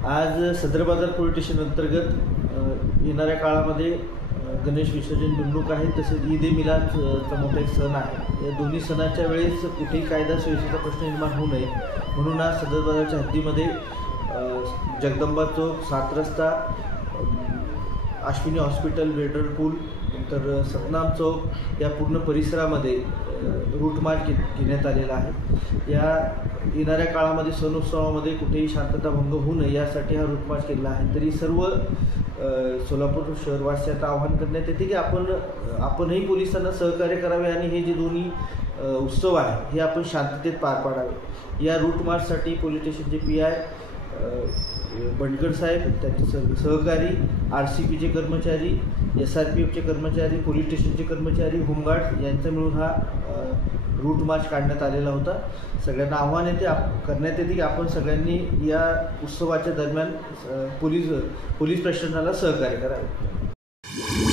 आज सदर बाजार पोलीस स्टेशन अंतर्गत येणाऱ्या काळामध्ये गणेश विसर्जन मिरवणूक आहे, तसेच ईद ए मिलादचा मोठा एक सण आहे। या दोन्ही सणाच्या वेळेस कुठेही कायदा सुव्यवस्थेचा प्रश्न निर्माण होऊ नये म्हणून आज सदर बाजारच्या हद्दीमध्ये जगदंबा चौक, 7 रस्ता, अश्विनी हॉस्पिटल, वेडर पूल, नंतर सतनाम चौक या पूर्ण परिसरामध्ये रूट मार्च घेण्यात आलेला आहे। या येणाऱ्या काळामध्ये सण उत्सवामध्ये कुठेही शांतता भंग होऊ नये यासाठी हा रूट मार्च केला आहे। तरी सर्व सोलापूर शहरवासियांना आवाहन करण्यात येते की आपणही पोलिसांना सहकार्य करावे आणि हे जे दोन्ही उत्सव आहे हे आपण शांततेत पार पाडावे। या रूट मार्चसाठी पोलीस स्टेशनचे PI बंडकर साहेब, त्यांचे सहकारी, RCPचे कर्मचारी, SRPFचे कर्मचारी, पोलीस स्टेशनचे कर्मचारी, होमगार्ड यांचं मिळून हा रूट मार्च काढण्यात आलेला होता। सगळ्यांना आव्हान करण्यात येते की आपण सगळ्यांनी या उत्सवाच्या दरम्यान पोलीस प्रशासनाला सहकार्य करावे।